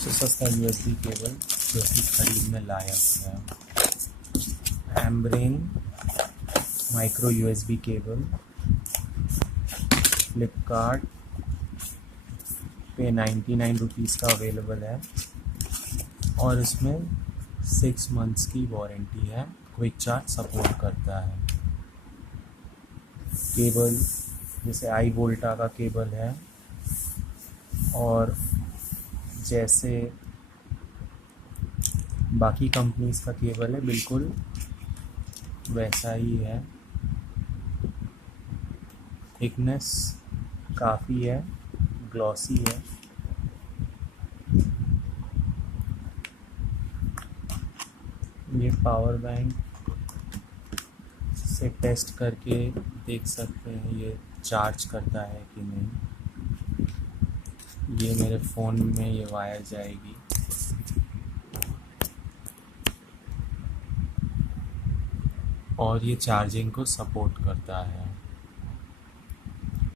सबसे सस्ता USB cable जो कि खरीदने लायक है। Ambrane micro USB cable Flipkart पे 99 रुपीज़ का अवेलेबल है और इसमें 6 मंथ्स की वारंटी है। क्विक चार्ज सपोर्ट करता है। केबल जैसे आई वोल्टा का केबल है और जैसे बाकी कंपनीज का केबल है बिल्कुल वैसा ही है। थिकनेस काफ़ी है, ग्लॉसी है। ये पावर बैंक से टेस्ट करके देख सकते हैं ये चार्ज करता है कि नहीं। ये मेरे फ़ोन में ये वायर जाएगी और ये चार्जिंग को सपोर्ट करता है।